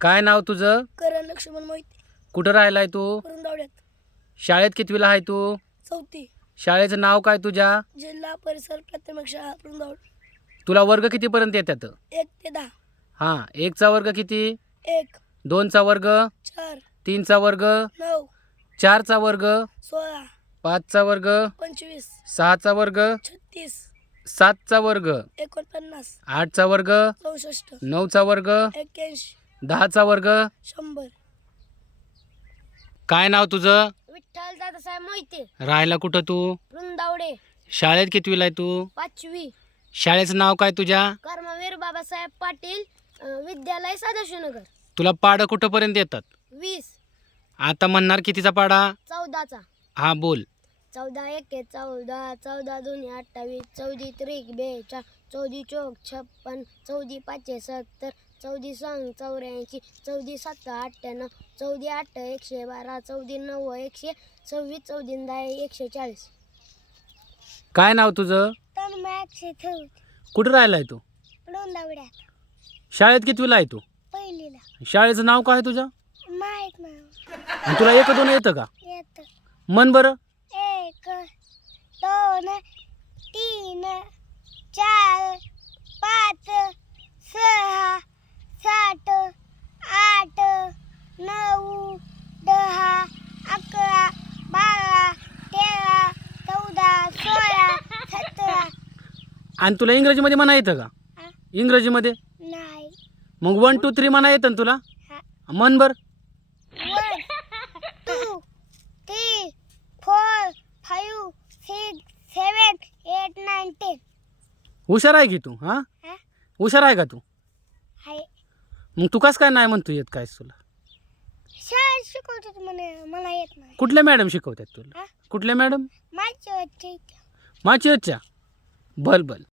काय नाव तुझं? करण लक्ष्मण मोहिते. कुठं राहिलाय तू? शाळेत कितवीला आहे तू? चौथी. शाळेचं नाव काय तुझ्या? जिल्हा परिसर प्राथमिक शाळा वृंदावड तुला वर्ग कितीपर्यंत येतात एक ते दहा. हां एकचा वर्ग किती? एक. दोनचा वर्ग? चार. तीनचा वर्ग? नऊ. चारचा वर्ग? सोळा. पाचचा वर्ग? पंचवीस. सहाचा वर्ग? छत्तीस. सातचा वर्ग? एकोणपन्नास. आठचा वर्ग? चौसष्ट. नऊचा वर्ग? एक्क्याऐंशी. दहाचा वर्ग? शंभर. काय नाव तुझं? विठ्ठल दादासाहेब मोहिते. राहायला कुठं तू? वृंदावडे. शाळेत कितवीला आहे तू? पाचवी. शाळेचं नाव काय तुझ्या? कर्मवीर बाबासाहेब पाटील अं, विद्यालय सदाशिवनगर. तुला पाडं कुठंपर्यंत येतात? वीस. आता म्हणणार कितीचा पाडा? चौदाचा. हा बोल. चौदा एक चौदा चौदा दोन्ही अठ्ठावीस चौदी त्रिक बेचाळ चौदी चौक छप्पन चौदी पाचशे सत्तर चौदी संग चौऱ्याऐंशी चौदी सत्तर अठ्ठ्याण्णव चौदी आठ एकशे बारा चौदी नऊ एकशे सव्वीस चौदी दहा एकशे चाळीस. काय नाव तुझं? तर एकशे चौद. कुठं राहिलाय तू? वृंदावड्यात शाळेत कितवीला आहे तू? पहिलीला. शाळेचं नाव काय तुझं? माहीत नाही. आणि तुला एक दोन येतं का? येत. मन बरं एक दोन तीन चार पाच सहा सात आठ नऊ दहा अकरा बारा तेरा चौदा सोळा सतरा आणि तुला इंग्रजीमध्ये म्हणा येतं का? हा. इंग्रजीमध्ये? नाही. मग वन टू थ्री म्हणा येतं ना तुला? हा. मन बर one two three four five six seven eight nine ten हुशार आहे की तू हा? हा? हुशार आहे का तू? आहे. मग तू कसं काय नाही म्हणतो येत काय तुला? शाळेत शिकवतात म्हणे मला येत नाही. कुठल्या मॅडम शिकवतात तुला? हा? कुठल्या मॅडम? माझी होती माचीच्या बल बल.